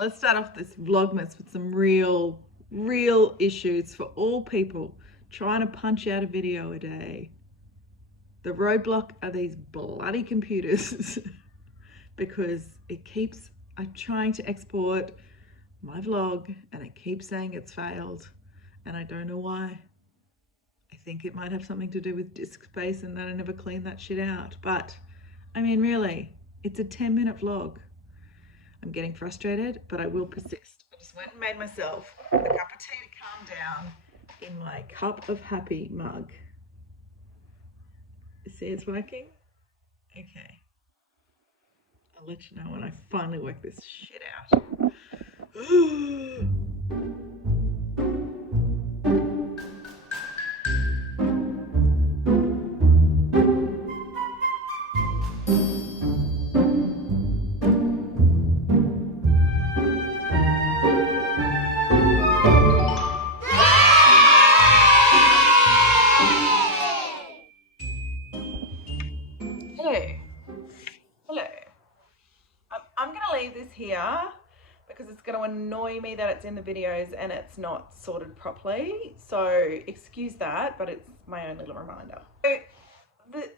Let's start off this Vlogmas with some real issues for all people trying to punch out a video a day. The roadblock are these bloody computers because I'm trying to export my vlog and it keeps saying it's failed and I don't know why. I think it might have something to do with disk space and that I never cleaned that shit out. But I mean, really, it's a 10-minute vlog. I'm getting frustrated, but I will persist. I just went and made myself a cup of tea to calm down in my cup of happy mug. See, it's working? Okay. I'll let you know when I finally work this shit out. Hello. Hello. I'm going to leave this here because it's going to annoy me that it's in the videos and it's not sorted properly. So excuse that, but it's my own little reminder. So the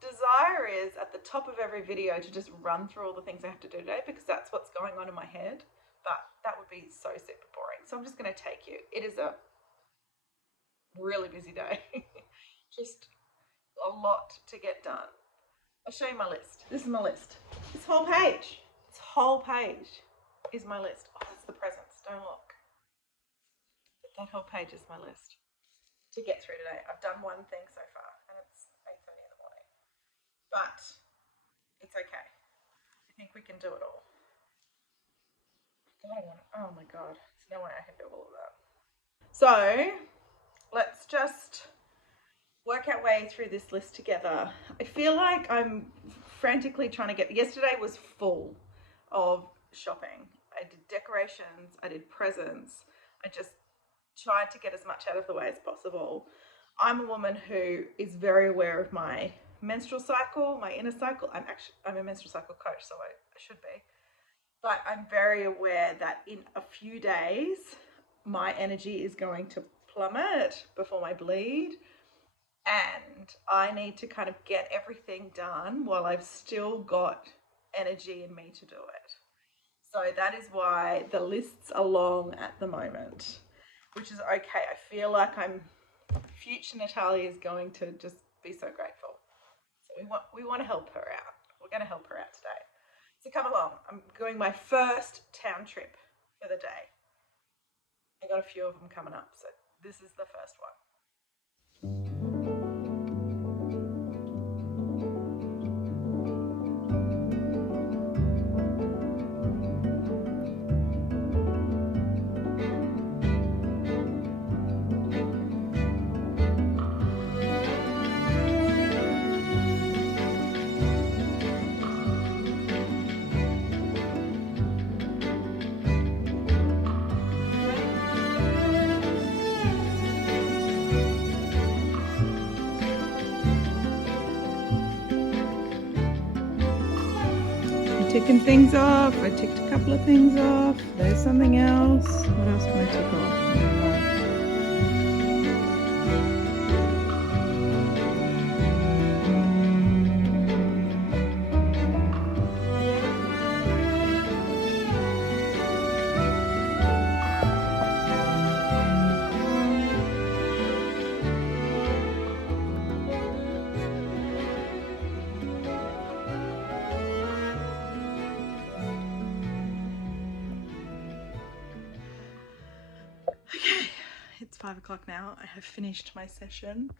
desire is at the top of every video to just run through all the things I have to do today because that's what's going on in my head. But that would be so super boring. So I'm just going to take you. It is a really busy day. Just a lot to get done. I'll show you my list. This is my list. This whole page is my list. Oh, that's the presents. Don't look. But that whole page is my list to get through today. I've done one thing so far, and it's 8:30 in the morning. But it's okay. I think we can do it all. Oh my god. There's no way I can do all of that. So let's just work our way through this list together. I feel like I'm frantically trying to get. Yesterday was full of shopping. I did decorations, I did presents. I just tried to get as much out of the way as possible. I'm a woman who is very aware of my menstrual cycle, my inner cycle. I'm a menstrual cycle coach, so I should be. But I'm very aware that in a few days my energy is going to plummet before my bleed, and I need to kind of get everything done while I've still got energy in me to do it. So that is why the lists are long at the moment, which is okay. I feel like future Natalia is going to just be so grateful. So we want to help her out. We're going to help her out today. So come along. I'm doing my first town trip for the day. I got a few of them coming up, so this is the first one. Ticking things off. I ticked a couple of things off. There's something else. What else can I tick off? Okay, it's 5 o'clock now. I have finished my session.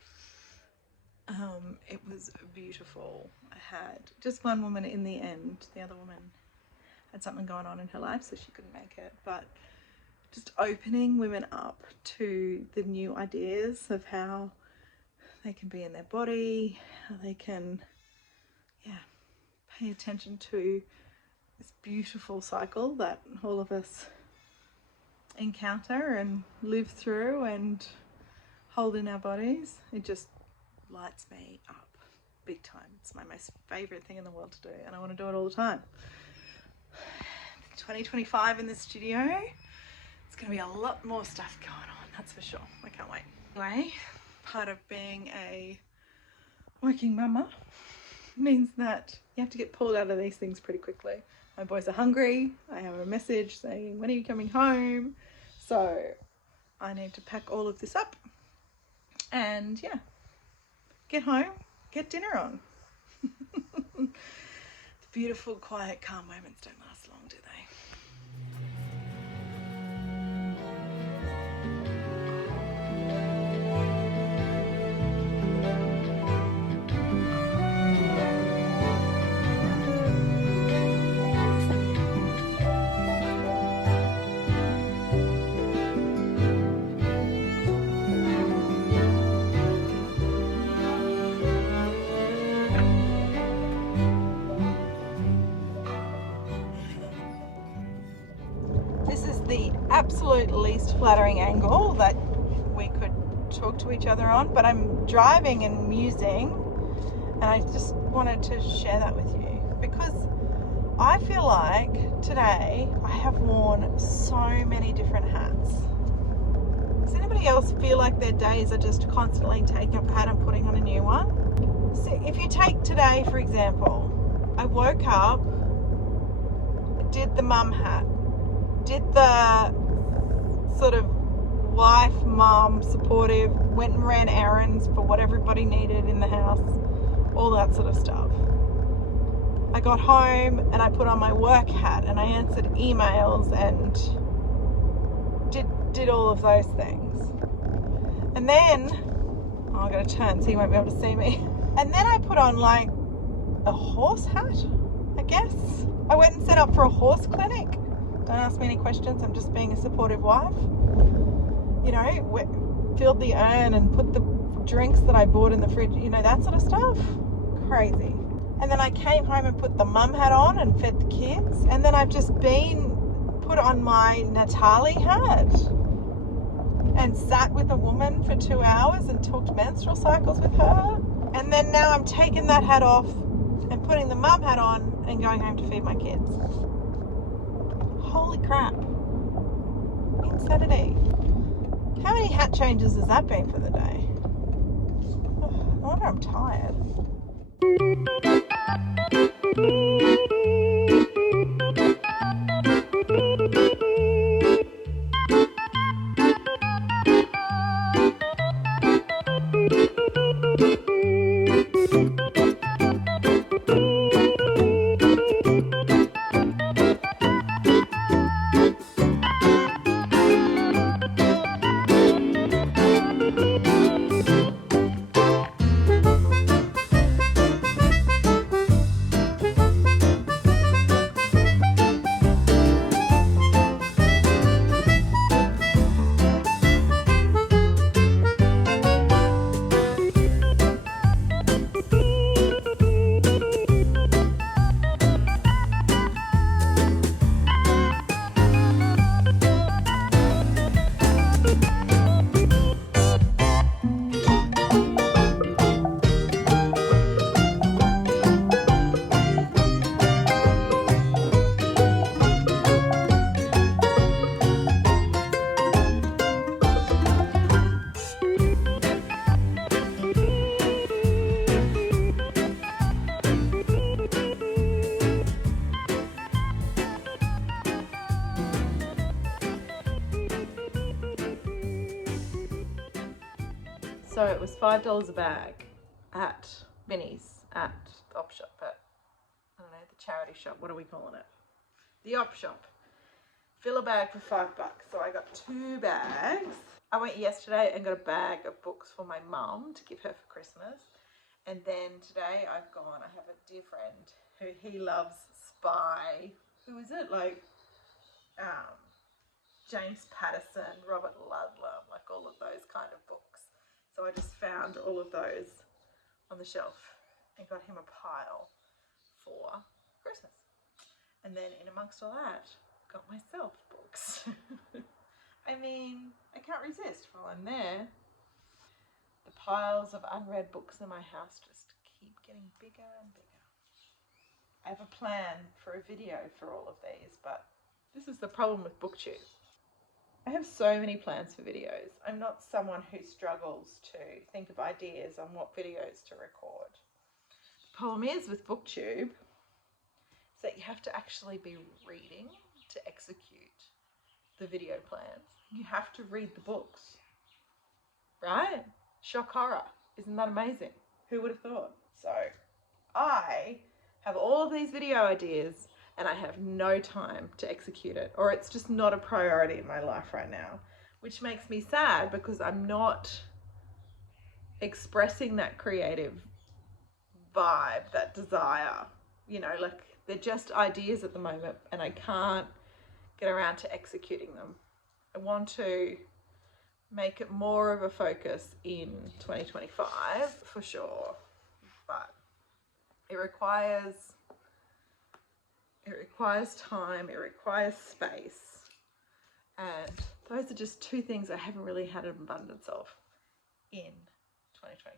It was beautiful. I had just one woman in the end. The other woman had something going on in her life, so she couldn't make it. But just opening women up to the new ideas of how they can be in their body, how they can, pay attention to this beautiful cycle that all of us encounter and live through and hold in our bodies. It just lights me up big time. It's my most favorite thing in the world to do, and I want to do it all the time. 2025 in the studio. It's going to be a lot more stuff going on, that's for sure. I can't wait. Anyway, part of being a working mama means that you have to get pulled out of these things pretty quickly. My boys are hungry. I have a message saying, when are you coming home? So I need to pack all of this up and yeah, get home, get dinner on. The beautiful, quiet, calm moments don't last long, do they? This is the absolute least flattering angle that we could talk to each other on, but I'm driving and musing, and I just wanted to share that with you because I feel like today I have worn so many different hats. Does anybody else feel like their days are just constantly taking up a hat and putting on a new one? So if you take today, for example, I woke up, did the mum hat, did the sort of wife, mum, supportive, went and ran errands for what everybody needed in the house, all that sort of stuff. I got home and I put on my work hat and I answered emails and did all of those things. And then, oh, I gotta turn so you won't be able to see me. And then I put on like a horse hat, I guess. I went and set up for a horse clinic. Don't ask me any questions, I'm just being a supportive wife. You know, filled the urn and put the drinks that I bought in the fridge, you know, that sort of stuff. Crazy. And then I came home and put the mum hat on and fed the kids. And then I've just put on my Natali hat and sat with a woman for 2 hours and talked menstrual cycles with her. And then now I'm taking that hat off and putting the mum hat on and going home to feed my kids. Holy crap. Insanity. How many hat changes has that been for the day? Oh, I wonder I'm tired. So it was $5 a bag at Vinnie's, at the op shop, at, I don't know, the charity shop, what are we calling it? The op shop. Fill a bag for $5. So I got 2 bags. I went yesterday and got a bag of books for my mum to give her for Christmas. And then today I've gone, I have a dear friend who he loves spy. Who is it? Like, James Patterson, Robert Ludlum, like all of those kind of books. So I just found all of those on the shelf and got him a pile for Christmas. And then in amongst all that, got myself books. I mean, I can't resist while I'm there. The piles of unread books in my house just keep getting bigger and bigger. I have a plan for a video for all of these, but This is the problem with BookTube. I have so many plans for videos. I'm not someone who struggles to think of ideas on what videos to record. The problem is with BookTube is that you have to actually be reading to execute the video plans. You have to read the books, right? Shock horror. Isn't that amazing? Who would have thought? So I have all of these video ideas and I have no time to execute it, or it's just not a priority in my life right now, which makes me sad because I'm not expressing that creative vibe, that desire, you know, like they're just ideas at the moment and I can't get around to executing them. I want to make it more of a focus in 2025 for sure, but it requires time, it requires space, and those are just two things I haven't really had an abundance of in 2024.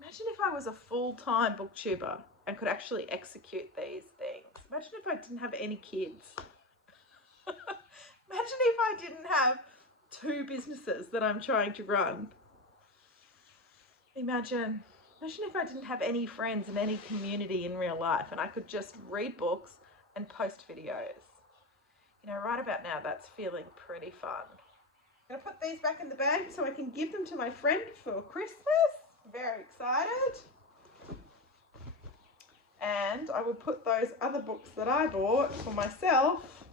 Imagine if I was a full-time booktuber and could actually execute these things. Imagine if I didn't have any kids. Imagine if I didn't have 2 businesses that I'm trying to run. Imagine if I didn't have any friends and any community in real life and I could just read books and post videos. You know, right about now, that's feeling pretty fun. I'm gonna put these back in the bag so I can give them to my friend for Christmas. Very excited. And I will put those other books that I bought for myself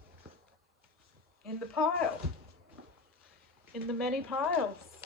in the pile, in the many piles.